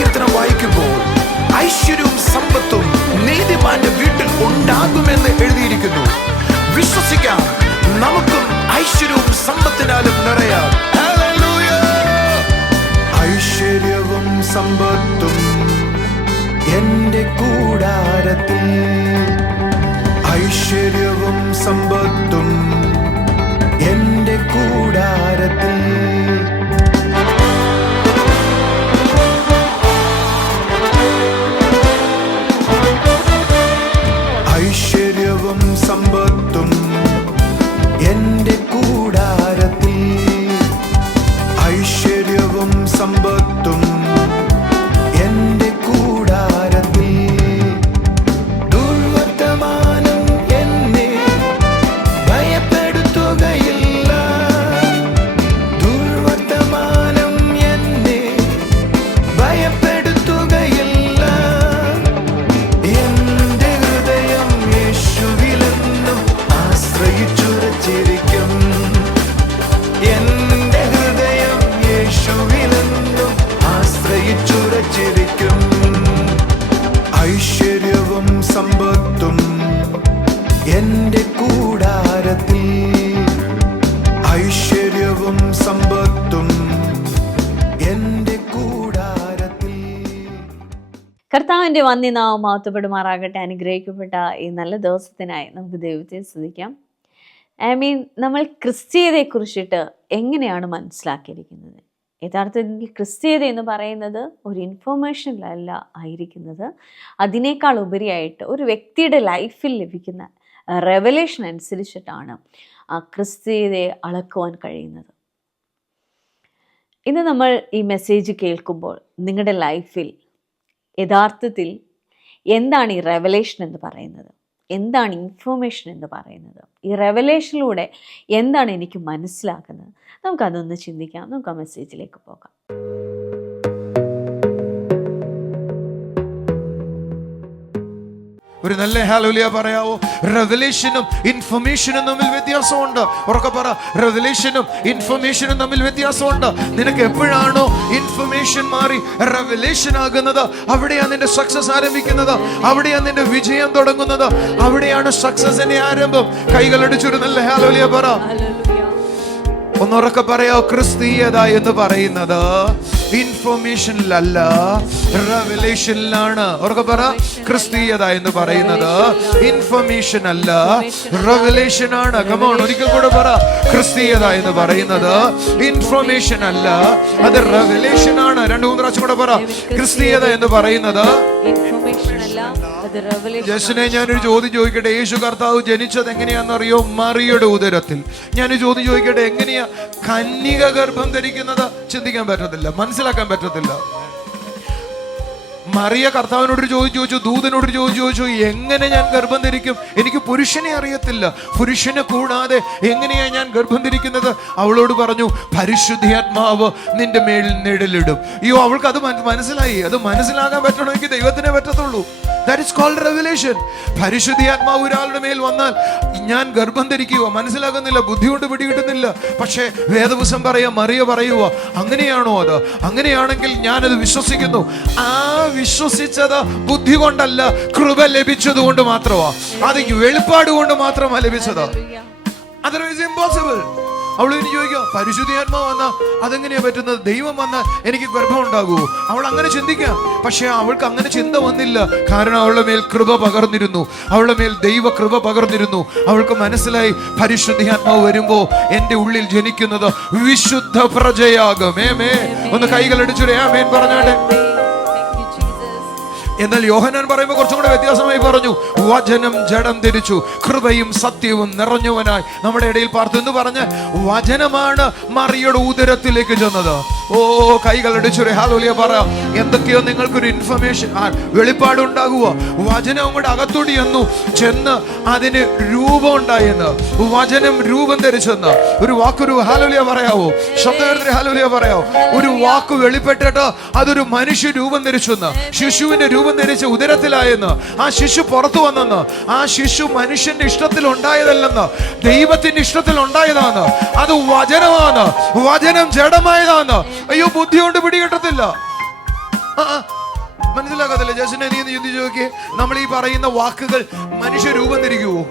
സങ്കീർത്തനം വായിക്കുമ്പോൾ ഐശ്വര്യവും സമ്പത്തും നീതിമാന്റെ വീട്ടിൽ ഉണ്ടാകുമെന്ന് എഴുതിയിരിക്കുന്നു. വിശ്വസിക്കാം, നമുക്കും ഐശ്വര്യവും സമ്പത്തിനാലും നിറയാം. ഐശ്വര്യവും സമ്പത്തും എന്റെ കൂടാരത്തിൽ, ഐശ്വര്യവും സമ്പത്തും എന്റെ കൂടാരത്തിൽ. ഐശ്വര്യവും സമ്പത്തും എന്റെ കൂടാരത്തിൽ, ഐശ്വര്യവും സമ്പത്തും എന്റെ കൂടാരത്തിൽ. ദുർവർത്തമാനം എന്നെ ഭയപ്പെടുത്തുകയില്ല, ദുർവർത്തമാനം എന്നെ ഭയപ്പെടുത്തുകയില്ല. എന്റെ ഹൃദയം യേശുവിലെന്നും ആശ്രയിച്ചുറച്ചിരിക്കും, എന്റെ ഹൃദയം യേശുവിലെന്നും ആശ്രയിച്ചുറച്ചിരിക്കും. ഐശ്വര്യവും സമ്പത്തും എന്റെ കൂടാരത്തിൽ, ഐശ്വര്യവും സമ്പത്തും എന്റെ കൂടാരത്തിൽ. കർത്താവിൻ്റെ വന്യനാമം മഹത്വപ്പെടുമാറാകട്ടെ. അനുഗ്രഹിക്കപ്പെട്ട ഈ നല്ല ദിവസത്തിനായി നമുക്ക് ദൈവത്തെ സ്തുതിക്കാം. നമ്മൾ ക്രിസ്തീയതയെക്കുറിച്ചിട്ട് എങ്ങനെയാണ് മനസ്സിലാക്കിയിരിക്കുന്നത്? യഥാർത്ഥത്തിൽ ക്രിസ്തീയത എന്ന് പറയുന്നത് ഒരു ഇൻഫർമേഷനിലല്ല ആയിരിക്കുന്നത്, അതിനേക്കാൾ ഉപരിയായിട്ട് ഒരു വ്യക്തിയുടെ ലൈഫിൽ ലഭിക്കുന്ന റെവലേഷൻ അനുസരിച്ചിട്ടാണ് ആ ക്രിസ്തീയതയെ അളക്കുവാൻ കഴിയുന്നത്. ഇന്ന് നമ്മൾ ഈ മെസ്സേജ് കേൾക്കുമ്പോൾ നിങ്ങളുടെ ലൈഫിൽ യഥാർത്ഥത്തിൽ എന്താണ് ഈ റെവലേഷൻ എന്ന് പറയുന്നത്, എന്താണ് ഇൻഫർമേഷൻ എന്ന് പറയുന്നത്, ഈ റെവലേഷനിലൂടെ എന്താണ് എനിക്ക് മനസ്സിലാക്കുന്നത്, നമുക്കതൊന്ന് ചിന്തിക്കാം. നമുക്ക് ആ മെസ്സേജിലേക്ക് പോകാം. ഒരു നല്ല ഹല്ലേലൂയ പറയാവോ? റെവലേഷനും ഇൻഫർമേഷനും തമ്മിൽ വ്യത്യാസമുണ്ട്. ഉറക്കെ പറ, റെവലേഷനും ഇൻഫർമേഷനും തമ്മിൽ വ്യത്യാസമുണ്ട്. നിനക്ക് എപ്പോഴാണോ ഇൻഫർമേഷൻ മാറി റെവലേഷൻ ആകുന്നത്, അവിടെയാണ് നിന്റെ സക്സസ് ആരംഭിക്കുന്നത്, അവിടെയാണ് നിന്റെ വിജയം തുടങ്ങുന്നത്, അവിടെയാണ് സക്സസിന്റെ ആരംഭം. കൈകളടിച്ചൊരു നല്ല ഹല്ലേലൂയ പറ. ഒന്നുറക്കെ പറയാവോ? ക്രിസ്തീയത എന്ന് പറയുന്നത് ഇൻഫർമേഷനിലല്ല, റെവലേഷനിലാണ്. ഉറക്കെ പറ, ക്രിസ്തീയത എന്ന് പറയുന്നത് ഇൻഫർമേഷൻ അല്ല, റെവലേഷൻ ആണ്. കമോൺ, ഒരിക്കൽ കൂടെ പറ, ക്രിസ്തീയത എന്ന് പറയുന്നത് ഇൻഫർമേഷൻ അല്ല, അത് റെവലേഷൻ ആണ്. 2-3 പ്രാവശ്യം കൂടെ പറ, ക്രിസ്തീയത എന്ന് പറയുന്നത്. ജസ്റ്റിനെ, ഞാനൊരു ചോദ്യം ചോദിക്കട്ടെ. യേശു കർത്താവ് ജനിച്ചത് എങ്ങനെയാണെന്നറിയോ? മറിയുടെ ഉദരത്തിൽ. ഞാനൊരു ചോദ്യം ചോദിക്കട്ടെ, എങ്ങനെയാ കന്യക ഗർഭം ധരിക്കുന്നത്? ചിന്തിക്കാൻ പറ്റത്തില്ല, മനസ്സിലാക്കാൻ പറ്റത്തില്ല. മറിയ കർത്താവിനോടൊരു ചോദ്യം ചോദിച്ചു, ദൂതനോടൊരു ചോദ്യം ചോദിച്ചു, എങ്ങനെ ഞാൻ ഗർഭം ധരിക്കും? എനിക്ക് പുരുഷനെ അറിയത്തില്ല, പുരുഷനെ കൂടാതെ എങ്ങനെയാ ഞാൻ ഗർഭം ധരിക്കുന്നത്? അവളോട് പറഞ്ഞു, പരിശുദ്ധാത്മാവ് നിന്റെ മേൽ നിഴലിടും. അയ്യോ, അവൾക്ക് അത് മനസ്സിലായി. അത് മനസ്സിലാകാൻ പറ്റണമെങ്കിൽ ദൈവത്തിനെ പറ്റത്തുള്ളൂ. That is called revelation. പരിശുദ്ധാത്മാവ് ഒരാളുടെ മേൽ വന്നാൽ ഞാൻ ഗർഭം ധരിക്കുക, മനസ്സിലാകുന്നില്ല, ബുദ്ധി കൊണ്ട് പിടികിട്ടുന്നില്ല. പക്ഷേ വേദപുസ്തകം പറയാ, മറിയ പറയുക, അങ്ങനെയാണോ? അത് അങ്ങനെയാണെങ്കിൽ ഞാനത് വിശ്വസിക്കുന്നു. ആ വിശ്വസിച്ചത് ബുദ്ധി കൊണ്ടല്ല, കൃപ ലഭിച്ചത് കൊണ്ട് മാത്രമാണ്. അത് വെളിപ്പാട് കൊണ്ട് മാത്രമാണ് ലഭിച്ചത്. Otherwise impossible. അവൾ ഇനി ചോദിക്കുക, പരിശുദ്ധാത്മാവ് വന്ന അതെങ്ങനെയാ പറ്റുന്നത്? ദൈവം വന്ന എനിക്ക് ഗർഭം ഉണ്ടാകുമോ? അവൾ അങ്ങനെ ചിന്തിക്കാം. പക്ഷെ അവൾക്ക് അങ്ങനെ ചിന്ത വന്നില്ല. കാരണം അവളുടെ മേൽ കൃപ പകർന്നിരുന്നു, അവളുടെ മേൽ ദൈവ കൃപ പകർന്നിരുന്നു. അവൾക്ക് മനസ്സിലായി, പരിശുദ്ധാത്മാവ് വരുമ്പോ എന്റെ ഉള്ളിൽ ജനിക്കുന്നത് വിശുദ്ധ പ്രജയാകും. ഒന്ന് കൈകളടിച്ചൊരു ആമേൻ പറഞ്ഞാട്ടെ. എന്നാൽ യോഹന്നാൻ പറയുമ്പോൾ കുറച്ചും കൂടെ വ്യത്യാസമായി പറഞ്ഞു, വചനം ജഡം ധരിച്ചു, കൃപയും സത്യവും നിറഞ്ഞവനായി നമ്മുടെ ഇടയിൽ പാർത്തു എന്ന് പറഞ്ഞ് വചനമാണ് മറിയുടെ ഉദരത്തിലേക്ക് ചെന്നത്. ഓ, കൈകളടിച്ചൊരു ഹല്ലേലൂയ പറ. എന്തൊക്കെയോ നിങ്ങൾക്കൊരു ഇൻഫർമേഷൻ, വെളിപ്പാടുണ്ടാകുക. വചനം അങ്ങോട്ട് അകത്തോടി ചെന്ന് അതിന് രൂപം ഉണ്ടായെന്ന്, വചനം രൂപം ധരിച്ചെന്ന്. ഒരു വാക്കൊരു ഹല്ലേലൂയ പറയാവോ? ശബ്ദത്തിൽ ഹല്ലേലൂയ പറയാവോ? ഒരു വാക്ക് വെളിപ്പെട്ടിട്ട് അതൊരു മനുഷ്യ രൂപം ധരിച്ചെന്ന്, ശിശുവിന്റെ രൂപം ധരിച്ച് ഉദരത്തിലായെന്ന്. ആ ശിശു പുറത്തു വന്നെന്ന്. ആ ശിശു മനുഷ്യന്റെ ഇഷ്ടത്തിൽ ഉണ്ടായതല്ലെന്ന്, ദൈവത്തിന്റെ ഇഷ്ടത്തിൽ ഉണ്ടായതാണ്. അത് വചനമാണ്, വചനം ജഡമായതാണ്. അയ്യോ, ബുദ്ധി കൊണ്ട് പിടികിട്ടത്തില്ല. മനസ്സിലാക്കത്തില്ല. ജസ്റ്റിനെ നീ ഒന്ന് ചിന്തിച്ചു നോക്കിയേ, നമ്മൾ ഈ പറയുന്ന വാക്കുകൾ മനുഷ്യരൂപം ധരിക്കുവോ?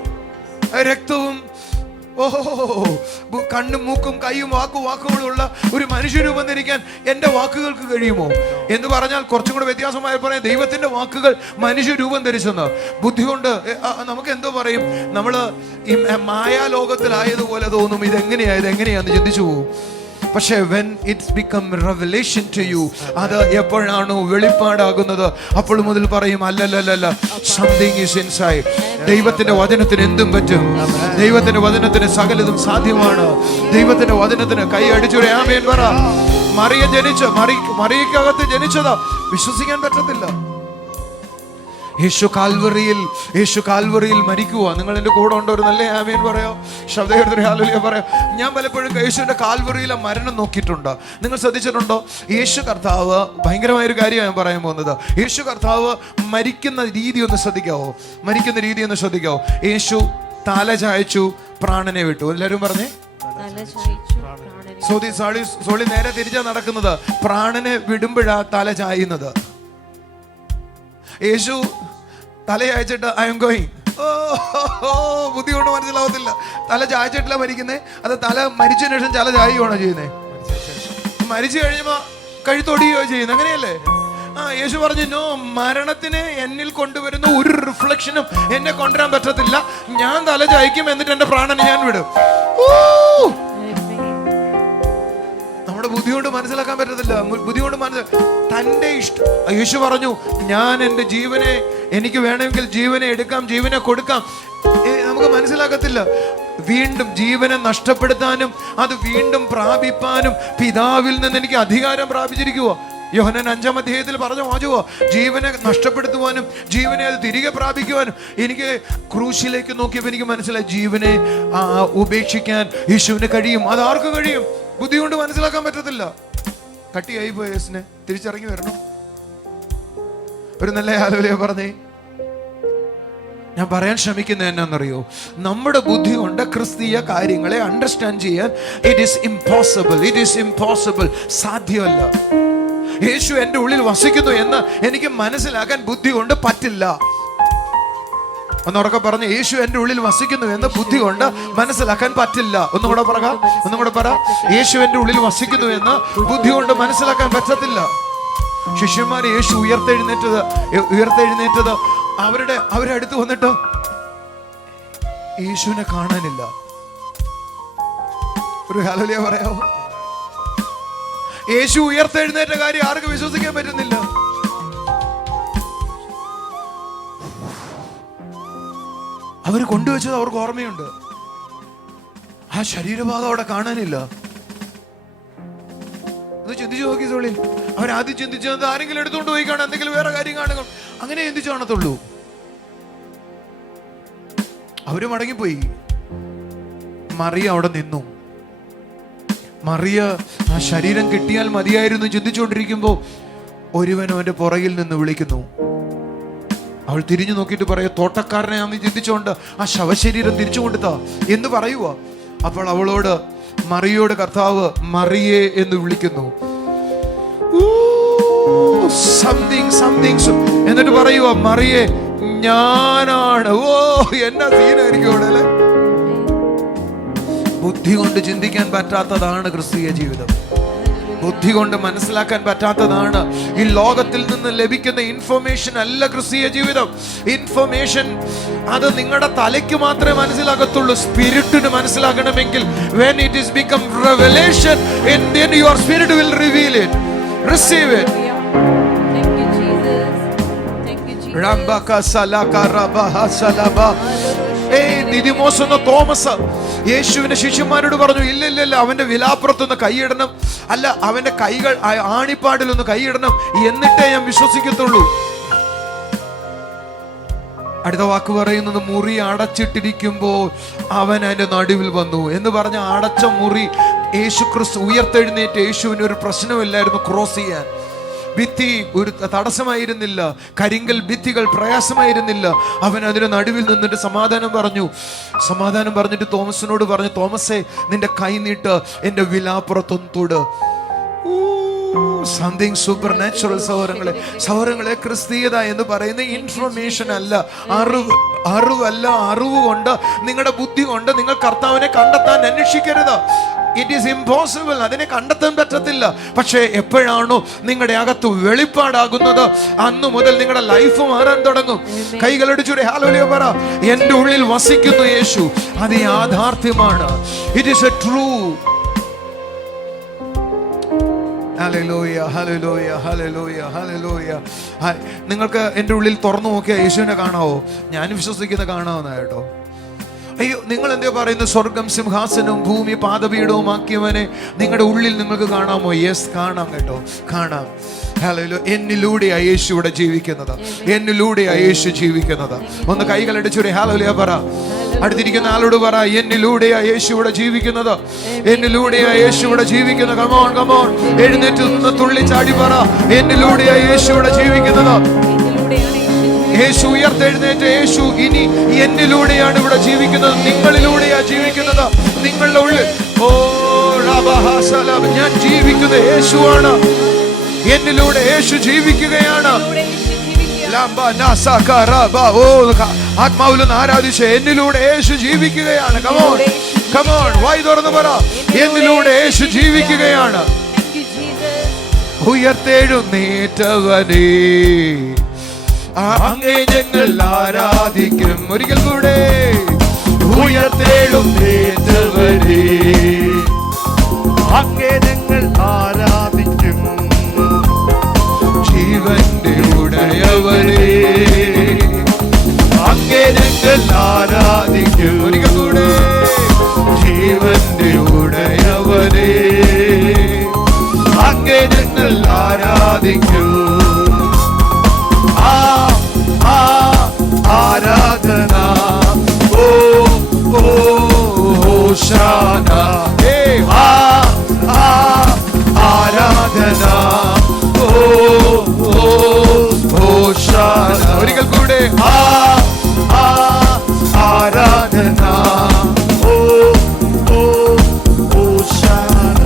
രക്തവും കണ്ണും മൂക്കും കൈയും വാക്കുകളുള്ള ഒരു മനുഷ്യരൂപം ധരിക്കാൻ എൻ്റെ വാക്കുകൾക്ക് കഴിയുമോ എന്ന് പറഞ്ഞാൽ കുറച്ചും കൂടെ വ്യത്യാസമായി പറയാം. ദൈവത്തിന്റെ വാക്കുകൾ മനുഷ്യരൂപം ധരിച്ചെന്ന്. ബുദ്ധി കൊണ്ട് നമുക്ക് എന്തോ പറയും, നമ്മള് ഈ മായാലോകത്തിലായതുപോലെ തോന്നും. ഇതെങ്ങനെയാന്ന് ചിന്തിച്ചു പോകും. പക്ഷേ when it's become revelation to you, അത് എപ്പോഴാണോ വെളിപ്പാടാകുന്നത് അപ്പോൾ മുതൽ പറയും അല്ലല്ലല്ല, something is inside. ദൈവത്തിന്റെ വചനത്തിന് എന്തും പറ്റും. ദൈവത്തിന്റെ വചനത്തിന് സകലതും സാധ്യമാണ്. ദൈവത്തിന്റെ വചനത്തിന് കൈ അടിച്ചൊരു ആമേൻ പറ. മറിയക്കകത്ത് ജനിച്ചതാ, വിശ്വസിക്കാൻ പറ്റത്തില്ല. യേശു കാൽവറിയിൽ മരിക്കുക. നിങ്ങൾ എൻ്റെ കൂടെ ഉണ്ടോ? ഒരു നല്ല ആമേൻ പറയാം. ശബ്ദകേർത്തി ഹല്ലേലൂയ പറയാം. ഞാൻ പലപ്പോഴും യേശുവിന്റെ കാൽവറിയിലെ മരണം നോക്കിയിട്ടുണ്ട്. നിങ്ങൾ ശ്രദ്ധിച്ചിട്ടുണ്ടോ? യേശു കർത്താവ്, ഭയങ്കരമായൊരു കാര്യമാണ് ഞാൻ പറയാൻ പോകുന്നത്. യേശു കർത്താവ് മരിക്കുന്ന രീതി ഒന്ന് ശ്രദ്ധിക്കാവോ? യേശു തല ചായച്ചു, പ്രാണനെ വിട്ടു. എല്ലാവരും പറഞ്ഞേ, സോളി നേരെ തിരിച്ചാ നടക്കുന്നത്. പ്രാണനെ വിടുമ്പോഴാ തല ചായുന്നത്. യേശു തല ചായച്ചിട്ട് ഐ എം ഗോയിങ്. ബുദ്ധി കൊണ്ട് മനസ്സിലാവത്തില്ല. തല ചായച്ചിട്ടില്ല മരിക്കുന്നേ, അത് തല മരിച്ചതിന് ശേഷം തല ചായുകയാണോ ചെയ്യുന്നേ? മരിച്ചു കഴിയുമ്പോ കഴുത്തൊടിയോ ചെയ്യുന്നത്, അങ്ങനെയല്ലേ? യേശു പറഞ്ഞു, നോ, മരണത്തിനെ എന്നിൽ കൊണ്ടുവരുന്ന ഒരു റിഫ്ലക്ഷനും എന്നെ കൊണ്ടുവരാൻ പറ്റത്തില്ല. ഞാൻ തല ചായ്ക്കും, എന്നിട്ട് എന്റെ പ്രാണനെ ഞാൻ വിടും. നമ്മുടെ ബുദ്ധി കൊണ്ട് മനസ്സിലാക്കാൻ പറ്റത്തില്ല. തന്റെ ഇഷ്ടം. യേശു പറഞ്ഞു, ഞാൻ എൻ്റെ ജീവനെ, എനിക്ക് വേണമെങ്കിൽ ജീവനെ എടുക്കാം, ജീവനെ കൊടുക്കാം. നമുക്ക് മനസ്സിലാക്കത്തില്ല. വീണ്ടും ജീവനെ നഷ്ടപ്പെടുത്താനും അത് വീണ്ടും പ്രാപിപ്പാനും പിതാവിൽ നിന്ന് എനിക്ക് അധികാരം പ്രാപിച്ചിരിക്കുവോ? യോഹന്നാൻ 5-ാം അധ്യായത്തിൽ പറഞ്ഞ വാചകോ, ജീവനെ നഷ്ടപ്പെടുത്തുവാനും ജീവനെ അത് തിരികെ പ്രാപിക്കുവാനും. എനിക്ക് ക്രൂശിലേക്ക് നോക്കിയപ്പോൾ എനിക്ക് മനസ്സിലായി, ജീവനെ ഉപേക്ഷിക്കാൻ യേശുവിന് കഴിയും. അതാർക്ക് കഴിയും? ബുദ്ധി കൊണ്ട് മനസ്സിലാക്കാൻ പറ്റത്തില്ല. കട്ടിയായി പോയ യേശുവിനെ തിരിച്ചിറങ്ങി വരണം. ഒരു നല്ല ഹല്ലേലൂയ പറഞ്ഞേ. ഞാൻ പറയാൻ ശ്രമിക്കുന്നത് എന്നാന്നറിയോ? നമ്മുടെ ബുദ്ധി കൊണ്ട് ക്രിസ്തീയ കാര്യങ്ങളെ അണ്ടർസ്റ്റാൻഡ് ചെയ്യാൻ ഇറ്റ് ഈസ് ഇംപോസിബിൾ, സാധ്യമല്ല. യേശു എൻ്റെ ഉള്ളിൽ വസിക്കുന്നു എന്ന് എനിക്ക് മനസ്സിലാക്കാൻ ബുദ്ധി കൊണ്ട് പറ്റില്ല. ഒന്നുകൂടെ പറഞ്ഞ്, യേശു എൻ്റെ ഉള്ളിൽ വസിക്കുന്നു എന്ന് ബുദ്ധി കൊണ്ട് മനസ്സിലാക്കാൻ പറ്റില്ല. ഒന്നുകൂടെ പറ, യേശു എൻ്റെ ഉള്ളിൽ വസിക്കുന്നു എന്ന് ബുദ്ധി കൊണ്ട് മനസ്സിലാക്കാൻ പറ്റത്തില്ല. ശിഷ്യന്മാർ യേശു ഉയർത്തെഴുന്നേറ്റത് അവരുടെ അടുത്ത് വന്നിട്ട് യേശുവിനെ കാണാനില്ല. ഒരു ഹല്ലേലൂയ പറയാമോ? യേശു ഉയർത്തെഴുന്നേറ്റ കാര്യം ആർക്കും വിശ്വസിക്കാൻ പറ്റുന്നില്ല. അവർ കൊണ്ടുവച്ചത് അവർക്ക് ഓർമ്മയുണ്ട്. ആ ശരീരഭാഗം അവിടെ കാണാനില്ല. അത് ചിന്തിച്ചു നോക്കി സോളി. അവരാദ്യം ചിന്തിച്ചത് ആരെങ്കിലും എടുത്തുകൊണ്ട് പോയി കാണാൻ, എന്തെങ്കിലും വേറെ കാര്യം കാണുക, അങ്ങനെ ചിന്തിച്ചു കാണത്തുള്ളൂ. അവര് മടങ്ങിപ്പോയി. മറിയ അവിടെ നിന്നു. മറിയ ആ ശരീരം കിട്ടിയാൽ മതിയായിരുന്നു ചിന്തിച്ചുകൊണ്ടിരിക്കുമ്പോ ഒരുവൻ അവന്റെ പുറകിൽ നിന്ന് വിളിക്കുന്നു. അവൾ തിരിഞ്ഞു നോക്കിയിട്ട് പറയാ, തോട്ടക്കാരനെ ആണെന്ന് ചിന്തിച്ചുകൊണ്ട് ആ ശവശരീരം തിരിച്ചു കൊടുത്താ എന്ന് പറയുക. അപ്പോൾ അവളോട്, മറിയോട് കർത്താവ് മറിയേ എന്ന് വിളിക്കുന്നു. എന്നിട്ട് പറയുക, മറിയേ ഞാനാണ്. എന്നാ സീനായിരിക്കും അവിടെ അല്ലെ? ബുദ്ധി കൊണ്ട് ചിന്തിക്കാൻ പറ്റാത്തതാണ് ക്രിസ്തീയ ജീവിതം. ബുദ്ധി കൊണ്ട് മനസ്സിലാക്കാൻ പറ്റാത്തതാണ്. ഈ ലോകത്തിൽ നിന്ന് ലഭിക്കുന്ന ഇൻഫർമേഷൻ അല്ല ക്രിസ്തീയ ജീവിതം. ഇൻഫർമേഷൻ അത് നിങ്ങളുടെ തലയ്ക്ക് മാത്രമേ മനസ്സിലാകത്തുള്ളൂ. സ്പിരിറ്റിന് മനസ്സിലാക്കണമെങ്കിൽ when it is become revelation, and then your spirit will reveal it. Receive it. Thank you Jesus. Thank you Jesus. Rambaka salaka rabaha salaba. Didymos എന്ന തോമസ് യേശുവിന്റെ ശിഷ്യന്മാരോട് പറഞ്ഞു, ഇല്ല, അവന്റെ വിലാപ്പുറത്തൊന്ന് കൈയിടണം, അല്ല അവന്റെ കൈകൾ ആണിപ്പാടിലൊന്ന് കൈയിടണം, എന്നിട്ടേ ഞാൻ വിശ്വസിക്കത്തുള്ളൂ. അടുത്ത വാക്ക് പറയുന്നത്, മുറി അടച്ചിട്ടിരിക്കുമ്പോൾ അവൻ അതിന്റെ നടുവിൽ വന്നു എന്ന് പറഞ്ഞ അടച്ച മുറി. യേശു ക്രിസ്തു ഉയർത്തെഴുന്നേറ്റ് യേശുവിന് ഒരു പ്രശ്നമില്ലായിരുന്നു ക്രോസ് ചെയ്യാൻ. ഭിത്തി ഒരു തടസ്സമായിരുന്നില്ല, കരിങ്കൽ ഭിത്തികൾ പ്രയാസമായിരുന്നില്ല. അവൻ അതിന് നടുവിൽ നിന്നിട്ട് സമാധാനം പറഞ്ഞിട്ട് തോമസിനോട് പറഞ്ഞു, തോമസേ നിന്റെ കൈ നീട്ട്, എന്റെ വിലാപ്പുറത്തൊന്ന് തൊട്. Something super natural. സൗരങ്ങളെ ക്രിസ്തീയത എന്ന് പറയുന്ന ഇൻഫർമേഷൻ അല്ല, അറിവല്ല. അറിവ് കൊണ്ട്, നിങ്ങളുടെ ബുദ്ധി കൊണ്ട് നിങ്ങൾ കർത്താവിനെ കണ്ടെത്താൻ അന്വേഷിക്കരുത്. It is impossible. അതിനെ കണ്ടെത്താൻ പറ്റത്തില്ല. പക്ഷേ എപ്പോഴാണോ നിങ്ങളുടെ അകത്ത് വെളിപ്പാടാകുന്നത്, അന്നു മുതൽ നിങ്ങളുടെ ലൈഫ് മാറാൻ തുടങ്ങും. കൈകളടിച്ചൂടെ ഹല്ലേലൂയ പറ. എന്റെ ഉള്ളിൽ വസിക്കുന്നു യേശു. അത് യാഥാർത്ഥ്യമാണ്. It is A true. Hallelujah, hallelujah, hallelujah, hallelujah. നിങ്ങൾക്ക് എൻ്റെ ഉള്ളിൽ തുറന്നു നോക്കിയാൽ യേശുവിനെ കാണാവോ? ഞാൻ വിശ്വസിക്കുന്ന കാണാവുന്ന കേട്ടോ. അയ്യോ, നിങ്ങൾ എന്താ പറയുന്നത്? സ്വർഗം സിംഹാസനവും ഭൂമി പാദപീഠവും ആക്കിയവനെ നിങ്ങളുടെ ഉള്ളിൽ നിങ്ങൾക്ക് കാണാമോ? യെസ്, കാണാം കേട്ടോ, കാണാം. ഹല്ലേലൂയ. എന്നിലൂടെയാ യേശു ഇവിടെ ജീവിക്കുന്നത്. എന്നിലൂടെയാ യേശു ജീവിക്കുന്നത്. ഒന്ന് കൈകളടിച്ചൊരു ഹല്ലേലൂയ പറ. അടുത്തിരിക്കുന്ന ആളോട് പറ, എന്നിലൂടെയാ യേശു ഇവിടെ ജീവിക്കുന്നത്. എന്നിലൂടെയാ യേശു ഇവിടെ ജീവിക്കുന്നത്. കമോൺ, കമോൺ, എഴുന്നേറ്റ് നിന്ന് തുള്ളി ചാടി പറ, എന്നിലൂടെയാ യേശു ഇവിടെ ജീവിക്കുന്നത്. യേശു ഉയർത്തെഴുന്നേറ്റ യേശു ഇനി എന്നിലൂടെയാണ് ഇവിടെ ജീവിക്കുന്നത്. നിങ്ങളിലൂടെയാ ജീവിക്കുന്നത്. നിങ്ങളുടെ ഉള്ളിൽ ഞാൻ ജീവിക്കുന്ന യേശുവാണ്. എന്നിലൂടെ യേശു ജീവിക്കുകയാണ്. ആത്മാവിലൊന്ന് ആരാധിച്ച് എന്നിലൂടെ യേശു ജീവിക്കുകയാണ്. കമോൺ, കമോൺ, വായി തുറന്ന് പറ, എന്നിലൂടെ യേശു ജീവിക്കുകയാണ്. ഉയർത്തെഴുന്നേറ്റവനേ അങ്ങേ ഞങ്ങൾ ആരാധിക്കും. ഒരിക്കൽ കൂടെ, ഉയർത്തെഴുന്നേറ്റവനേ അങ്ങേ ഞങ്ങൾ ആരാധിക്കും. ജീവന്റെ ഉടയവനേ അങ്ങേ ഞങ്ങൾ ആരാധിക്കും. ഒരിക്കൽ കൂടെ, ജീവന്റെ ഉടയവനേ അങ്ങേ ഞങ്ങൾ ആരാധിക്കും. ആരാധന, ഓ ഓ ഹോശാന, ആരാധന, ഓ ഓ ഹോശാന. ഒരിക്കൽ കൂടെ, ആരാധന, ഓ ഓ ഹോശാന.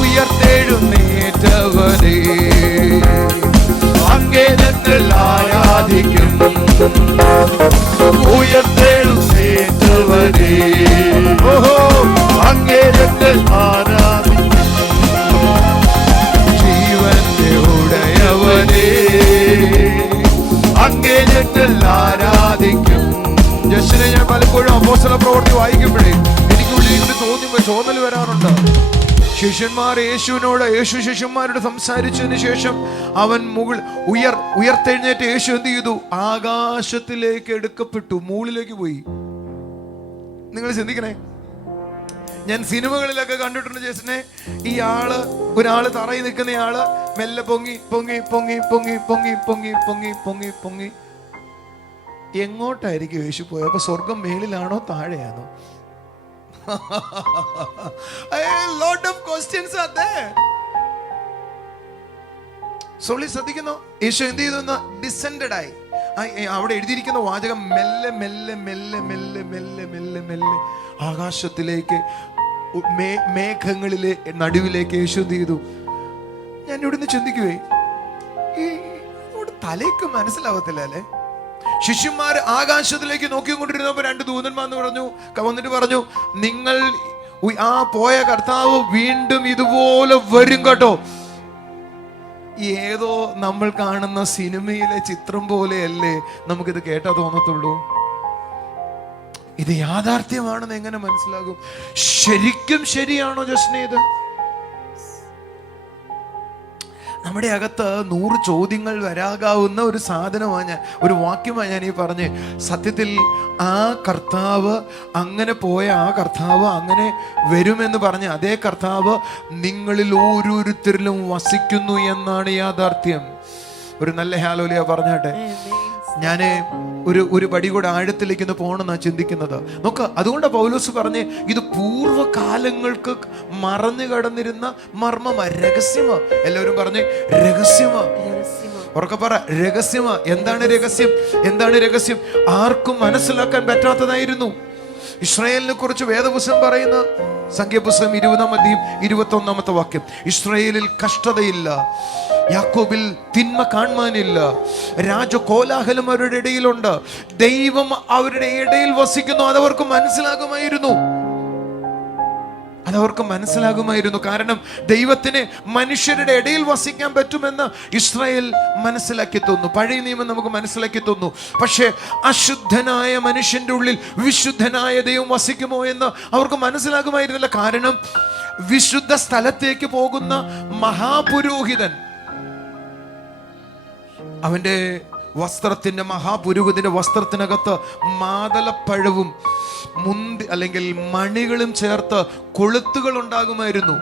ഉയർത്തെഴുന്നേറ്റവനേ അങ്ങേ ഞങ്ങൾ ആരാധിക്കും. ഉയർത്തെഴുന്നേറ്റവനേ ഓഹോ അങ്ങേ ഞങ്ങൾ ആരാധിക്കും. ജീവന്റെ ഉടയവനേ അങ്ങേ ഞങ്ങൾ ആരാധിക്കും. ജസ്റ്റിനെ ഞാൻ പലപ്പോഴും അപ്പോസ്തല പ്രവൃത്തി വായിക്കുമ്പോഴേ എനിക്കുള്ളിൽ ഇങ്ങനെ തോന്നൽ വരാറുണ്ട്. യേശു ശിഷ്യന്മാരോട് സംസാരിച്ചതിന് ശേഷം അവൻ ഉയർത്തെഴുന്നേറ്റ് യേശു എന്ത് ചെയ്തു? ആകാശത്തിലേക്ക് എടുക്കപ്പെട്ടു, മുകളിലേക്ക് പോയി. നിങ്ങൾ ചിന്തിക്കണേ. ഞാൻ സിനിമകളിലൊക്കെ കണ്ടിട്ടുണ്ട് ജേസനെ, ഈ ഒരാള് തറയിൽ നിൽക്കുന്നയാള് മെല്ലെ പൊങ്ങി പൊങ്ങി പൊങ്ങി പൊങ്ങി പൊങ്ങി പൊങ്ങി പൊങ്ങി പൊങ്ങി പൊങ്ങി. എങ്ങോട്ടായിരിക്കും യേശു പോയത്? അപ്പൊ സ്വർഗം മേളിലാണോ താഴെയാണോ? A lot of questions are there. Soly ശ്രദ്ധിക്കുന്നു. യേശു എന്ത് ചെയ്തു? ഡിസെൻഡഡ് ആയി. അവിടെ എഴുതിയിരിക്കുന്ന വാചകം മെല്ലെ മെല്ലെ മെല്ലെ മെല്ലെ മെല്ലെ മെല്ലെ മെല്ലെ ആകാശത്തിലേക്ക്, മേഘങ്ങളിലെ നടുവിലേക്ക് യേശു എന്ത് ചെയ്തു? ഞാൻ ഇവിടുന്ന് ചിന്തിക്കുവേ, ഈ തലേക്ക് മനസ്സിലാവത്തില്ല അല്ലേ? ശിഷ്യന്മാർ ആകാശത്തിലേക്ക് നോക്കിക്കൊണ്ടിരുന്നപ്പോൾ രണ്ട് ദൂതന്മാർ വന്നിട്ട് പറഞ്ഞു, നിങ്ങൾ ആ പോയ കർത്താവ് വീണ്ടും ഇതുപോലെ വരും കേട്ടോ. ഏതോ നമ്മൾ കാണുന്ന സിനിമയിലെ ചിത്രം പോലെയല്ലേ നമുക്കിത് കേട്ടാ തോന്നത്തുള്ളൂ. ഇത് യാഥാർത്ഥ്യമാണെന്ന് എങ്ങനെ മനസ്സിലാകും? ശരിക്കും ശരിയാണോ ജസ്നെ? ഇത് നമ്മുടെ അകത്ത് 100 ചോദ്യങ്ങൾ വരാകാവുന്ന ഒരു സാധനമാണ്, ഒരു വാക്യമാണ് ഞാൻ ഈ പറഞ്ഞ്. സത്യത്തിൽ ആ കർത്താവ് അങ്ങനെ പോയ ആ കർത്താവ് അങ്ങനെ വരുമെന്ന് പറഞ്ഞ അതേ കർത്താവ് നിങ്ങളിൽ ഓരോരുത്തരിലും വസിക്കുന്നു എന്നാണ് യാഥാർത്ഥ്യം. ഒരു നല്ല ഹല്ലേലൂയ പറഞ്ഞാട്ടെ. ഞാൻ ഒരു പടി കൂടെ ആഴത്തിലേക്ക് പോകണമെന്നാ ചിന്തിക്കുന്നത്. നോക്ക, അതുകൊണ്ടാണ് പൗലോസ് പറഞ്ഞ് ഇത് പൂർവ്വകാലങ്ങൾക്ക് മറഞ്ഞു കടന്നിരുന്ന മർമ്മമാ, രഹസ്യമാ. എല്ലാവരും പറഞ്ഞ് രഹസ്യമാ. ഉറക്കെ പറ, രഹസ്യമാ. എന്താണ് രഹസ്യം? എന്താണ് രഹസ്യം? ആർക്കും മനസ്സിലാക്കാൻ പറ്റാത്തതായിരുന്നു. ഇസ്രായേലിനെ കുറിച്ച് വേദപുസ്തകം പറയുന്ന സംഖ്യാപുസ്തകം 20-21 ഇസ്രായേലിൽ കഷ്ടതയില്ല, യാക്കോബിൽ തിന്മ കാണുവാനില്ല, രാജകോലാഹലം അവരുടെ ഇടയിലുണ്ട്, ദൈവം അവരുടെ ഇടയിൽ വസിക്കുന്നു. അതവർക്ക് മനസ്സിലാകുമായിരുന്നു. കാരണം ദൈവത്തിന് മനുഷ്യരുടെ ഇടയിൽ വസിക്കാൻ പറ്റുമെന്ന് ഇസ്രായേൽ മനസ്സിലാക്കി തന്നു. പഴയ നിയമം നമുക്ക് മനസ്സിലാക്കി തന്നു. പക്ഷേ അശുദ്ധനായ മനുഷ്യന്റെ ഉള്ളിൽ വിശുദ്ധനായ ദൈവം വസിക്കുമോ എന്ന് അവർക്ക് മനസ്സിലാകുമായിരുന്നില്ല. കാരണം വിശുദ്ധ സ്ഥലത്തേക്ക് പോകുന്ന മഹാപുരോഹിതൻ, അവന്റെ മഹാപുരോഹിതന്റെ വസ്ത്രത്തിനകത്ത് മാതളപ്പഴവും അല്ലെങ്കിൽ മണികളും ചേർത്ത് കൊളുത്തുകൾ ഉണ്ടാകുമായിരുന്നു.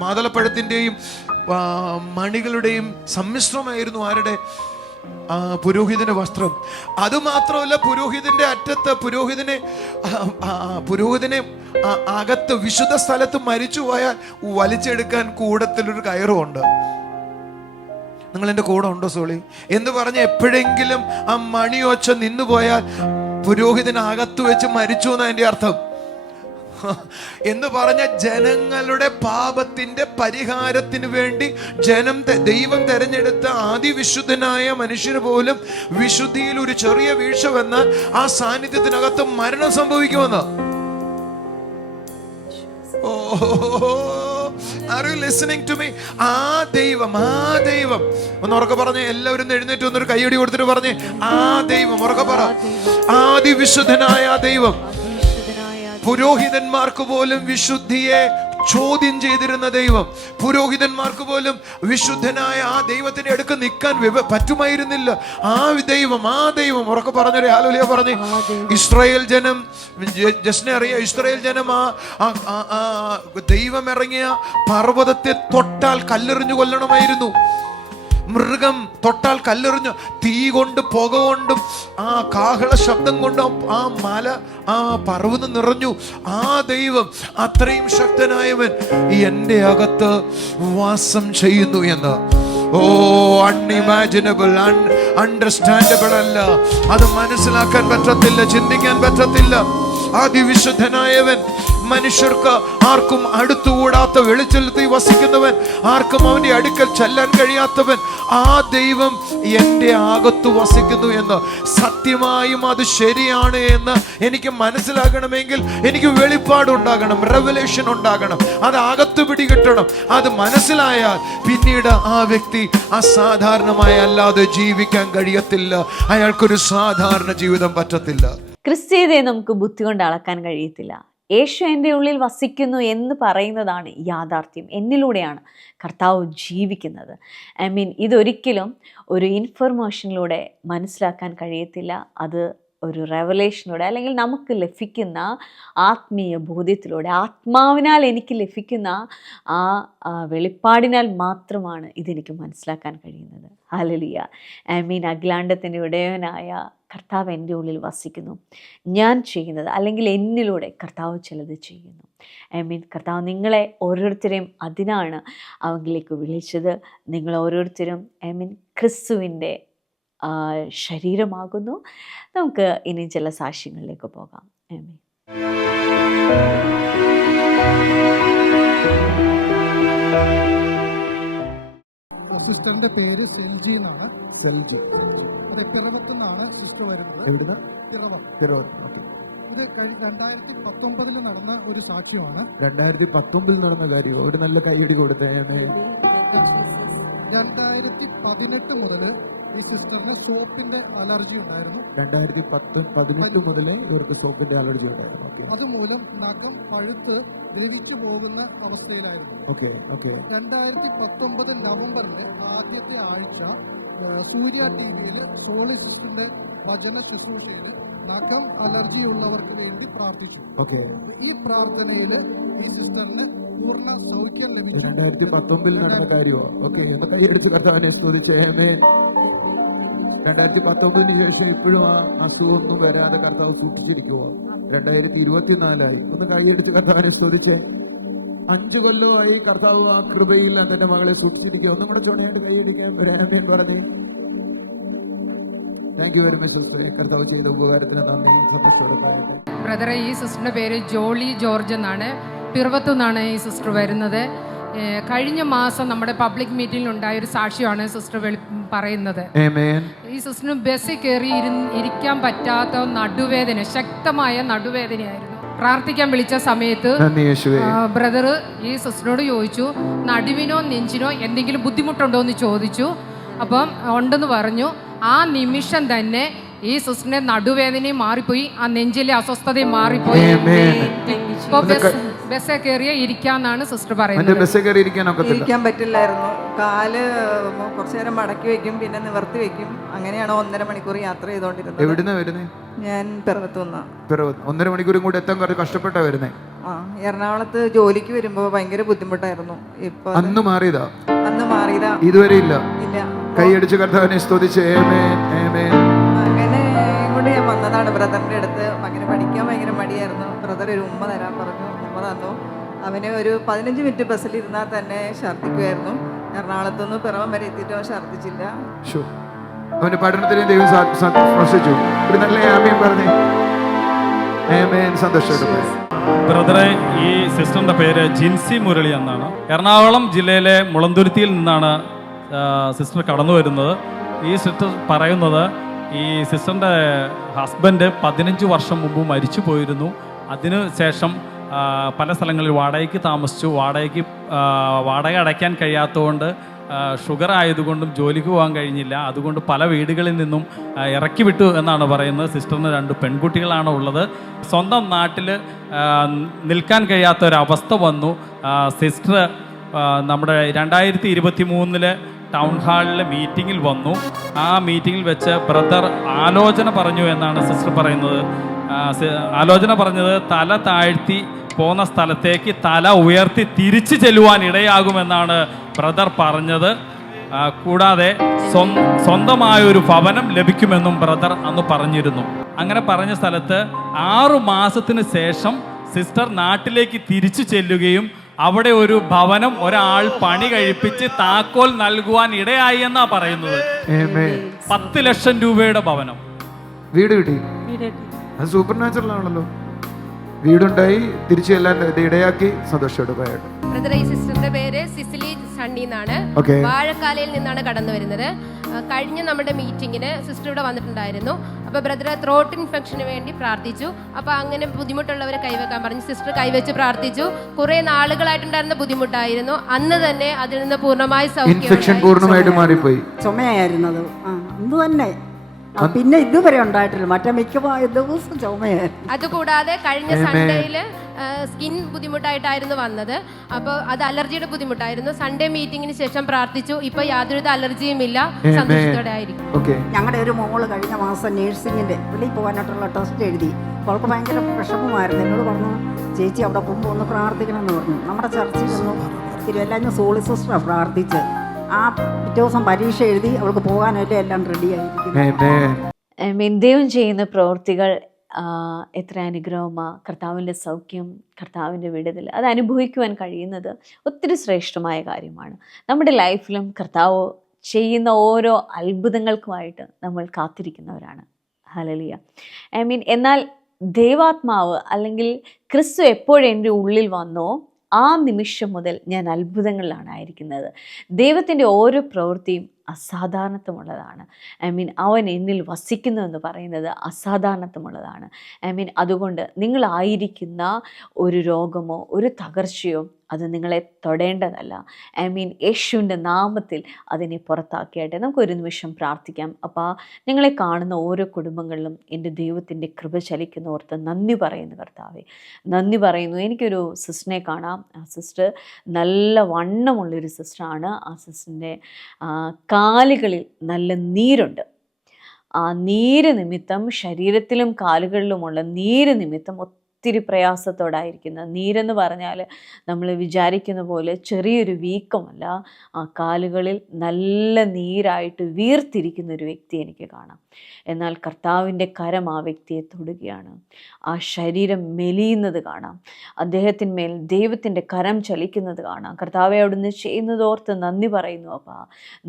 മാതളപ്പഴത്തിന്റെയും മണികളുടെയും സമ്മിശ്രമായിരുന്നു ആരുടെ? പുരോഹിതന്റെ വസ്ത്രം. അതുമാത്രമല്ല, പുരോഹിതന്റെ അറ്റത്ത് പുരോഹിതനെ അകത്ത് വിശുദ്ധ സ്ഥലത്ത് മരിച്ചുപോയാൽ വലിച്ചെടുക്കാൻ കൂടത്തിലൊരു കയറുമുണ്ട്. നിങ്ങൾ എൻ്റെ കൂടെ ഉണ്ടോ സോളി? എന്ന് പറഞ്ഞ് എപ്പോഴെങ്കിലും ആ മണിയൊച്ച നിന്നുപോയാൽ പുരോഹിതനകത്ത് വെച്ച് മരിച്ചു എന്നാ എൻ്റെ അർത്ഥം. എന്ന് പറഞ്ഞ ജനങ്ങളുടെ പാപത്തിന്റെ പരിഹാരത്തിന് വേണ്ടി ദൈവം തെരഞ്ഞെടുത്ത അതിവിശുദ്ധനായ മനുഷ്യന് പോലും വിശുദ്ധിയിൽ ഒരു ചെറിയ വീഴ്ച വന്നാൽ ആ സാന്നിധ്യത്തിനകത്ത് മരണം സംഭവിക്കുമെന്ന്. Are you listening to me? ആ ദൈവം ഒന്ന് ഉറക്കെ പറഞ്ഞേ. എല്ലാവരും എഴുന്നേറ്റ് വന്നൊരു കൈയടി കൊടുത്തിട്ട് പറഞ്ഞേ, ആ ദൈവം. ഉറക്കെ പറ. ആദിവിശുദ്ധനായ ദൈവം. പുരോഹിതന്മാർക്ക് പോലും വിശുദ്ധിയെ ചോദ്യം ചെയ്തിരുന്ന ദൈവം. പുരോഹിതന്മാർക്ക് പോലും വിശുദ്ധനായ ആ ദൈവത്തിന്റെ അടുക്ക് നിൽക്കാൻ പറ്റുമായിരുന്നില്ല. ആ ദൈവം ഉറക്കെ പറഞ്ഞൊരു ഹല്ലേലൂയ പറഞ്ഞേ. ഇസ്രായേൽ ജനം, ജസ്നെ അറിയാം, ഇസ്രായേൽ ജനം ദൈവം ഇറങ്ങിയ പർവ്വതത്തെ തൊട്ടാൽ കല്ലെറിഞ്ഞു കൊല്ലണമായിരുന്നു. മൃഗം തൊട്ടാൽ കല്ലെറിഞ്ഞു. തീ കൊണ്ട്, പുക കൊണ്ടും ആ കാഹള ശബ്ദം കൊണ്ടും ആ മല, ആ പർവ്വതം നിറഞ്ഞു. ആ ദൈവം, അത്രയും ശക്തനായവൻ എൻ്റെ അകത്ത് വാസം ചെയ്യുന്നു എന്ന്. അൺഇമാജിനബിൾ, അണ്ടർസ്റ്റാൻഡബിൾ അല്ല. അത് മനസ്സിലാക്കാൻ പറ്റത്തില്ല, ചിന്തിക്കാൻ പറ്റത്തില്ല. അതിവിശുദ്ധനായവൻ, മനുഷ്യർക്ക് ആർക്കും അടുത്തുകൂടാത്ത വെളിച്ചെലുത്തി വസിക്കുന്നവൻ, ആർക്കും അവന്റെ അടുക്കൽ ചെല്ലാൻ കഴിയാത്തവൻ, ആ ദൈവം എൻ്റെ അകത്ത് വസിക്കുന്നു എന്ന്. സത്യമായും അത് ശരിയാണ് എന്ന് എനിക്ക് മനസ്സിലാകണമെങ്കിൽ എനിക്ക് വെളിപ്പാടുണ്ടാകണം, റെവലേഷൻ ഉണ്ടാകണം. അത് അകത്ത് പിടികിട്ടണം. അത് മനസ്സിലായാൽ പിന്നീട് ആ വ്യക്തി അസാധാരണമായി അല്ലാതെ ജീവിക്കാൻ കഴിയത്തില്ല. അയാൾക്കൊരു സാധാരണ ജീവിതം പറ്റത്തില്ല. ക്രിസ്തീയതയെ നമുക്ക് ബുദ്ധി കൊണ്ട് അളക്കാൻ കഴിയത്തില്ല. യേശു എൻ്റെ ഉള്ളിൽ വസിക്കുന്നു എന്ന് പറയുന്നതാണ് യാഥാർത്ഥ്യം. എന്നിലൂടെയാണ് കർത്താവ് ജീവിക്കുന്നത്. ഇതൊരിക്കലും ഒരു ഇൻഫർമേഷനിലൂടെ മനസ്സിലാക്കാൻ കഴിയത്തില്ല. അത് ഒരു റെവലേഷനിലൂടെ, അല്ലെങ്കിൽ നമുക്ക് ലഭിക്കുന്ന ആത്മീയ ബോധ്യത്തിലൂടെ, ആത്മാവിനാൽ എനിക്ക് ലഭിക്കുന്ന ആ വെളിപ്പാടിനാൽ മാത്രമാണ് ഇതെനിക്ക് മനസ്സിലാക്കാൻ കഴിയുന്നത്. ഹല്ലേലൂയ. അഖിലാണ്ടത്തിൻ്റെ ഉടയവനായ കർത്താവ് എൻ്റെ ഉള്ളിൽ വസിക്കുന്നു. ഞാൻ ചെയ്യുന്നത്, അല്ലെങ്കിൽ എന്നിലൂടെ കർത്താവ് ചിലത് ചെയ്യുന്നു. കർത്താവ് നിങ്ങളെ ഓരോരുത്തരെയും അതിനാണ് അവങ്കിലേക്ക് വിളിച്ചത്. നിങ്ങൾ ഓരോരുത്തരും ക്രിസ്തുവിൻ്റെ ശരീരമാകുന്നു. നമുക്ക് ഇനി ചില സാക്ഷ്യങ്ങളിലേക്ക് പോകാം. സിസ്റ്ററിന്റെ പേര് സെൽജി എന്നാണ്. ചിറവത്തുനിന്നാണ് സിസ്റ്റർ വരുന്നത്. എവിടുന്ന്? ചിറവം. ഇത് 2019 നടന്ന ഒരു സാക്ഷ്യമാണ്. 2019 നടന്ന കാര്യം. ഒരു നല്ല കൈയടി കൊടുത്തേ. 2018 മുതൽ ഈ സിസ്റ്ററിന് സോപ്പിന്റെ അലർജി ഉണ്ടായിരുന്നു. 2018 മുതൽ ഇവർക്ക് സോപ്പിന്റെ അലർജി ഉണ്ടായിരുന്നു. അതുമൂലം നഖം പഴുത്ത് ദ്രവിച്ചു പോകുന്ന അവസ്ഥയിലായിരുന്നു. 2019 നവംബറിലെ ആദ്യത്തെ ആഴ്ച സൂര്യ ടിവിയിൽ സോളിസിന്റെ വചന ശുശ്രൂഷയിൽ നഖം അലർജി ഉള്ളവർക്ക് വേണ്ടി പ്രാർത്ഥിച്ചു. ഈ പ്രാർത്ഥനയിൽ ഈ സിസ്റ്ററിന് പൂർണ്ണ സൗഖ്യം ലഭിച്ചു. 2019 നടന്ന കാര്യമാണ്. കൈയെടുത്ത് കർത്താവിനെ സ്തുതിച്ചേ. 2019 ശേഷം ഇപ്പോഴും ആ അസുഖമൊന്നും വരാതെ കർത്താവ് സൂക്ഷിച്ചിരിക്കുമോ? 2024 ഒന്ന് കൈയെടുത്ത് കർത്താവിനെ സ്തുതിച്ചേ. 5 കൊല്ലമായി കർത്താവ് ആ കൃപയിൽ തന്റെ മകളെ സൂക്ഷിച്ചിരിക്കുക. ഒന്നും കൂടെ ചുണയായിട്ട് കൈയടിക്കാൻ വരാൻ പറഞ്ഞു. താങ്ക് യു വെരി മച്ച് സിസ്റ്ററെ. കർത്താവ് ചെയ്ത ഉപകാരത്തിന് നന്ദി. സന്തോഷത്തോടെ പറയട്ടെ. ബ്രദറെ, ഈ സിസ്റ്ററിൻ്റെ പേര് ജോളി ജോർജ് എന്നാണ്. പിറവത്തു നിന്നാണ് ഈ സിസ്റ്റർ വരുന്നത്. കഴിഞ്ഞ മാസം നമ്മുടെ പബ്ലിക് മീറ്റിംഗിൽ ഉണ്ടായ ഒരു സാക്ഷ്യമാണ് സിസ്റ്റർ പറയുന്നത്. ഈ സിസ്റ്ററിന് ബസ്സിൽ കയറി ഇരിക്കാൻ പറ്റാത്ത നടുവേദന, ശക്തമായ നടുവേദനയായിരുന്നു. പ്രാർത്ഥിക്കാൻ വിളിച്ച സമയത്ത് ബ്രദർ ഈ സിസ്റ്ററിനോട് ചോദിച്ചു, നടുവിനോ നെഞ്ചിനോ എന്തെങ്കിലും ബുദ്ധിമുട്ടുണ്ടോ എന്ന് ചോദിച്ചു. അപ്പം ഉണ്ടെന്ന് പറഞ്ഞു. ആ നിമിഷം തന്നെ ഈ സിസ്റ്ററിന്റെ നടുവേദനയും മാറിപ്പോയി, ആ നെഞ്ചിലെ അസ്വസ്ഥതയും മാറിപ്പോയി. ഇപ്പൊ ബസ്സേ കയറിയ ഇരിക്കാന്നാണ് സിസ്റ്റർ പറയുന്നത്. ഇരിക്കാൻ പറ്റില്ലായിരുന്നു. കാല് കുറച്ചു നേരം മടക്കി വെക്കും, പിന്നെ നിവർത്തി വെക്കും. അങ്ങനെയാണ് 1.5 മണിക്കൂർ യാത്ര ചെയ്തോണ്ടിരുന്നത്. ഞാൻ പിറവത്ത് വന്ന 1.5 മണിക്കൂറും കൂടെ എത്താൻ കുറച്ച് കഷ്ടപ്പെട്ടാ വരുന്നേ. എറണാകുളത്ത് ജോലിക്ക് വരുമ്പോ ഭയങ്കര ബുദ്ധിമുട്ടായിരുന്നു. ഇപ്പൊ അന്ന് മാറിയതാ ഇതുവരെ ഇല്ല. കൈയടിച്ച് കർത്താവിനെ സ്തുതിച്ച് ആമേൻ ആമേൻ. അങ്ങനെ കൊണ്ട് ഞാൻ വന്നതാണ് ബ്രദറിന്റെ അടുത്ത്. അങ്ങനെ പഠിക്കാൻ ഭയങ്കര മടിയായിരുന്നു. ബ്രദർ ഒരു ഉമ്മ തരാൻ പറഞ്ഞു, ഉമ്മ തന്നു. അവന് ഒരു 15 മിനിറ്റ് ബസ്സിൽ ഇരുന്നാൽ തന്നെ ഛർദ്ദിക്കുമായിരുന്നു. എറണാകുളത്തുനിന്ന് പിറവം വരെ എത്തിയിട്ട് അവൻ ഛർദ്ദിച്ചില്ല. അവന്റെ പഠനത്തിനെ ദൈവം സ്പർശിച്ചു. ഒരു നല്ല ആമേൻ പറഞ്ഞേ. ആമേൻ. സന്തോഷത്തോടെ. ബ്രദറെ, ഈ സിസ്റ്ററിന്റെ പേര് ജിൻസി മുരളി എന്നാണ്. എറണാകുളം ജില്ലയിലെ മുളന്തുരുത്തിയിൽ നിന്നാണ് സിസ്റ്റർ കടന്നു വരുന്നത്. ഈ സിസ്റ്റർ പറയുന്നത് ഈ സിസ്റ്ററിൻ്റെ ഹസ്ബൻഡ് 15 വർഷം മുമ്പ് മരിച്ചു പോയിരുന്നു. അതിനു ശേഷം പല സ്ഥലങ്ങളിൽ വാടകയ്ക്ക് താമസിച്ചു. വാടക അടയ്ക്കാൻ കഴിയാത്തതുകൊണ്ട്, ഷുഗർ ആയതുകൊണ്ടും ജോലിക്ക് പോകാൻ കഴിഞ്ഞില്ല. അതുകൊണ്ട് പല വീടുകളിൽ നിന്നും ഇറക്കി വിട്ടു എന്നാണ് പറയുന്നത്. സിസ്റ്ററിന് 2 പെൺകുട്ടികളാണ് ഉള്ളത്. സ്വന്തം നാട്ടിൽ നിൽക്കാൻ കഴിയാത്ത ഒരവസ്ഥ വന്നു. സിസ്റ്റർ നമ്മുടെ 2023 ടൗൺ ഹാളിൽ മീറ്റിങ്ങിൽ വന്നു. ആ മീറ്റിങ്ങിൽ വെച്ച് ബ്രദർ ആലോചന പറഞ്ഞു എന്നാണ് സിസ്റ്റർ പറയുന്നത്. ആലോചന പറഞ്ഞത് തല താഴ്ത്തി പോകുന്ന സ്ഥലത്തേക്ക് തല ഉയർത്തി തിരിച്ചു ചെല്ലുവാൻ ഇടയാകുമെന്നാണ് ബ്രദർ പറഞ്ഞത്. കൂടാതെ സ്വന്തമായൊരു ഭവനം ലഭിക്കുമെന്നും ബ്രദർ അന്ന് പറഞ്ഞിരുന്നു. അങ്ങനെ പറഞ്ഞ സ്ഥലത്ത് 6 മാസത്തിന് ശേഷം സിസ്റ്റർ നാട്ടിലേക്ക് തിരിച്ചു ചെല്ലുകയും അവിടെ ഒരു ഭവനം ഒരാൾ പണി കഴിപ്പിച്ച് താക്കോൽ നൽകുവാൻ ഇടയായി എന്നാ പറയുന്നത്. 10 ലക്ഷം രൂപയുടെ ഭവനം, വീട് കിട്ടി. അത് സൂപ്പർ നാച്ചുറൽ ആണല്ലോ. വീടുണ്ടായി, തിരിച്ചു എല്ലാം ഇടയാക്കി. സന്തോഷത്തോടെ പറയട്ടെ. ബ്രദറെ, ഈ സിസ്റ്ററിന്റെ പേര് സിസിലി സണ്ണി എന്നാണ്. വാഴക്കാലയിൽ നിന്നാണ് കടന്നു വരുന്നത്. കഴിഞ്ഞ നമ്മുടെ മീറ്റിങ്ങിന് സിസ്റ്റർ ഇവിടെ വന്നിട്ടുണ്ടായിരുന്നു. അപ്പോൾ ബ്രദർ ത്രോട്ട് ഇൻഫെക്ഷന് വേണ്ടി പ്രാർത്ഥിച്ചു. അപ്പോൾ അങ്ങനെ ബുദ്ധിമുട്ടുള്ളവരെ കൈവെക്കാൻ പറഞ്ഞു. സിസ്റ്റർ കൈവച്ച് പ്രാർത്ഥിച്ചു. കുറേ നാളുകളായിട്ടുണ്ടായിരുന്ന ബുദ്ധിമുട്ടായിരുന്നു. അന്ന് തന്നെ അതിൽ നിന്ന് പൂർണ്ണമായി പൂർണ്ണമായിട്ട് മാറിപ്പോയി. ചുമയായിരുന്നത് അന്ന് തന്നെ. പിന്നെ ഇതുവരെ ഉണ്ടായിട്ടില്ല. മറ്റേ മിക്കവാറും ദിവസം ചുമയായിരുന്നു. അതുകൂടാതെ കഴിഞ്ഞ സൺഡേയില് സ്കിൻ ബുദ്ധിമുട്ടായിട്ടായിരുന്നു വന്നത്. അപ്പോൾ അത് അലർജിയുടെ ബുദ്ധിമുട്ടായിരുന്നു. സൺഡേ മീറ്റിംഗിന് ശേഷം പ്രാർത്ഥിച്ചു. ഇപ്പൊ യാതൊരു അലർജിയും ഇല്ല, സന്തോഷത്തോടെ ആയിരിക്കും. ഞങ്ങളുടെ ഒരു മോള് കഴിഞ്ഞ മാസം നേഴ്സിംഗിന്റെ വെളിയിൽ പോകാനായിട്ടുള്ള ടെസ്റ്റ് എഴുതി. അവൾക്ക് ഭയങ്കര വിഷമമായിരുന്നു. എന്നോട് പറഞ്ഞു, ചേച്ചി അവിടെ പോകുമ്പോൾ ഒന്ന് പ്രാർത്ഥിക്കണം എന്ന് പറഞ്ഞു. നമ്മുടെ ചർച്ചിൽ നിന്നും തിരുവല്ലാന്ന് സോളി സിസ്റ്ററാണ് പ്രാർത്ഥിച്ച്. ആ പിറ്റേ ദിവസം പരീക്ഷ എഴുതി അവൾക്ക് പോകാനല്ലേ എല്ലാം റെഡി ആയിരിക്കും. ദൈവം ചെയ്യുന്ന പ്രവൃത്തികൾ എത്ര അനുഗ്രഹമാണ്. കർത്താവിൻ്റെ സൗഖ്യം, കർത്താവിൻ്റെ വിടുതൽ, അത് അനുഭവിക്കുവാൻ കഴിയുന്നത് ഒത്തിരി ശ്രേഷ്ഠമായ കാര്യമാണ്. നമ്മുടെ ലൈഫിലും കർത്താവ് ചെയ്യുന്ന ഓരോ അത്ഭുതങ്ങൾക്കുമായിട്ട് നമ്മൾ കാത്തിരിക്കുന്നവരാണ്. ഹല്ലേലൂയ. എന്നാൽ ദൈവാത്മാവ് അല്ലെങ്കിൽ ക്രിസ്തു എപ്പോഴും എൻ്റെ ഉള്ളിൽ വന്നോ ആ നിമിഷം മുതൽ ഞാൻ അത്ഭുതങ്ങളിലാണ് ആയിരിക്കുന്നത്. ദൈവത്തിൻ്റെ ഓരോ പ്രവൃത്തിയും അസാധാരണത്വമുള്ളതാണ്. അവൻ എന്നിൽ വസിക്കുന്നു എന്ന് പറയുന്നത് അസാധാരണത്വമുള്ളതാണ്. അതുകൊണ്ട് നിങ്ങളായിരിക്കുന്ന ഒരു രോഗമോ ഒരു തകർച്ചയോ അത് നിങ്ങളെ തൊടേണ്ടതല്ല. യേശുവിൻ്റെ നാമത്തിൽ അതിനെ പുറത്താക്കിയാട്ടെ. നമുക്കൊരു നിമിഷം പ്രാർത്ഥിക്കാം. അപ്പോൾ നിങ്ങളെ കാണുന്ന ഓരോ കുടുംബങ്ങളിലും എൻ്റെ ദൈവത്തിൻ്റെ കൃപ ചലിക്കുന്നോർത്ത് നന്ദി പറയുന്നു കർത്താവേ. നന്ദി പറയുന്നു. എനിക്കൊരു സിസ്റ്ററിനെ കാണാം. ആ സിസ്റ്റർ നല്ല വണ്ണമുള്ളൊരു സിസ്റ്ററാണ്. ആ സിസ്റ്ററിൻ്റെ കാലുകളിൽ നല്ല നീരുണ്ട്. ആ നീര് നിമിത്തം, ശരീരത്തിലും കാലുകളിലുമുള്ള നീര് നിമിത്തം ഒത്തിരി പ്രയാസത്തോടായിരിക്കുന്നത്. നീരെന്ന് പറഞ്ഞാൽ നമ്മൾ വിചാരിക്കുന്ന പോലെ ചെറിയൊരു വീക്കമല്ല, ആ കാലുകളിൽ നല്ല നീരായിട്ട് വീർത്തിരിക്കുന്ന ഒരു വ്യക്തി എനിക്ക് കാണാം. എന്നാൽ കർത്താവിൻ്റെ കരം ആ വ്യക്തിയെ തൊടുകയാണ്. ആ ശരീരം മെലിയുന്നത് കാണാം, അദ്ദേഹത്തിന്മേൽ ദൈവത്തിൻ്റെ കരം ചലിക്കുന്നത് കാണാം. കർത്താവെ അവിടുന്ന് ചെയ്യുന്നതോർത്ത് നന്ദി പറയുന്നു അപ്പാ,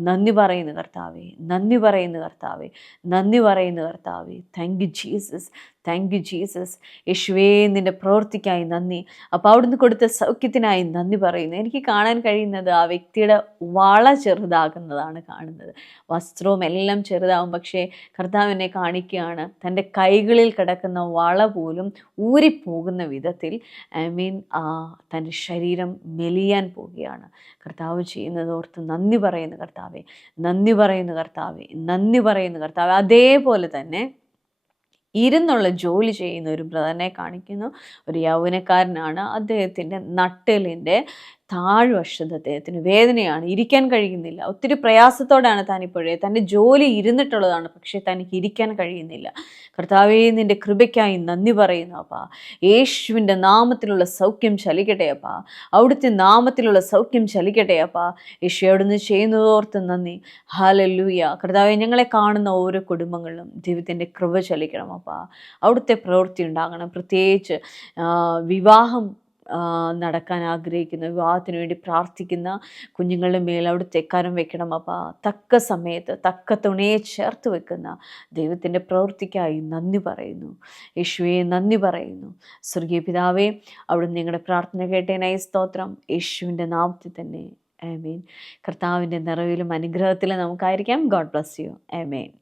നന്ദി പറയുന്നു കർത്താവെ, നന്ദി പറയുന്നു കർത്താവെ, നന്ദി പറയുന്നു കർത്താവെ. Thank you Jesus, thank you Jesus. യേശുവേ നിൻ്റെ പ്രവൃത്തിക്കായി നന്ദി. അപ്പോൾ അവിടുന്ന് കൊടുത്ത സൗഖ്യത്തിനായി നന്ദി പറയുന്നു. എനിക്ക് കാണാൻ കഴിയുന്നത് ആ വ്യക്തിയുടെ വള ചെറുതാകുന്നതാണ് കാണുന്നത്. വസ്ത്രവും എല്ലാം ചെറുതാവും, പക്ഷേ കർത്താവിനെ കാണിക്കുകയാണ് തൻ്റെ കൈകളിൽ കിടക്കുന്ന വള പോലും ഊരിപ്പോകുന്ന വിധത്തിൽ തൻ്റെ ശരീരം മെലിയാൻ പോവുകയാണ്. കർത്താവ് ചെയ്യുന്നതോർത്ത് നന്ദി പറയുന്നു കർത്താവെ, നന്ദി പറയുന്നു കർത്താവെ, നന്ദി പറയുന്നു കർത്താവെ. അതേപോലെ തന്നെ ഇരുന്നുള്ള ജോലി ചെയ്യുന്ന ഒരു ബ്രദറിനെ കാണിക്കുന്നു. ഒരു യൗവനക്കാരനാണ്. അദ്ദേഹത്തിൻ്റെ നട്ടെല്ലിൻ്റെ താഴ്വശത്ത് അദ്ദേഹത്തിന് വേദനയാണ്, ഇരിക്കാൻ കഴിയുന്നില്ല. ഒത്തിരി പ്രയാസത്തോടാണ് താനിപ്പോഴേ തൻ്റെ ജോലി ഇരുന്നിട്ടുള്ളതാണ്, പക്ഷേ തനിക്ക് ഇരിക്കാൻ കഴിയുന്നില്ല. കർത്താവേ നിൻ്റെ കൃപയ്ക്കായി നന്ദി പറയുന്നു അപ്പാ. യേശുവിൻ്റെ നാമത്തിലുള്ള സൗഖ്യം ചലിക്കട്ടെ അപ്പാ, അവിടുത്തെ നാമത്തിലുള്ള സൗഖ്യം ചലിക്കട്ടെ അപ്പാ. യേശു അവിടുന്ന് ചെയ്യുന്നതോർത്ത് നന്ദി. ഹല്ലേലൂയ. കർത്താവേ ഞങ്ങളെ കാണുന്ന ഓരോ കുടുംബങ്ങളിലും ദൈവത്തിൻ്റെ കൃപ ചലിക്കണം അപ്പാ, അവിടുത്തെ പ്രവൃത്തി ഉണ്ടാകണം. പ്രത്യേകിച്ച് വിവാഹം നടക്കാൻ ആഗ്രഹിക്കുന്ന, വിവാഹത്തിന് വേണ്ടി പ്രാർത്ഥിക്കുന്ന കുഞ്ഞുങ്ങളുടെ മേൽ അവിടുത്തെ കരം വെക്കണം അപ്പാ. തക്ക സമയത്ത് തക്ക തുണയെ ചേർത്ത് വെക്കുന്ന ദൈവത്തിൻ്റെ പ്രവൃത്തിക്കായി നന്ദി പറയുന്നു. യേശുവെ നന്ദി പറയുന്നു. സ്വർഗീയ പിതാവേ, അവിടുന്ന് നിങ്ങളുടെ പ്രാർത്ഥന കേട്ടേനായി സ്തോത്രം. യേശുവിൻ്റെ നാമത്തിൽ തന്നെ ആമേൻ. കർത്താവിൻ്റെ നിറവിലും അനുഗ്രഹത്തിലും നമുക്കായിരിക്കാം. God bless you. ആമേൻ.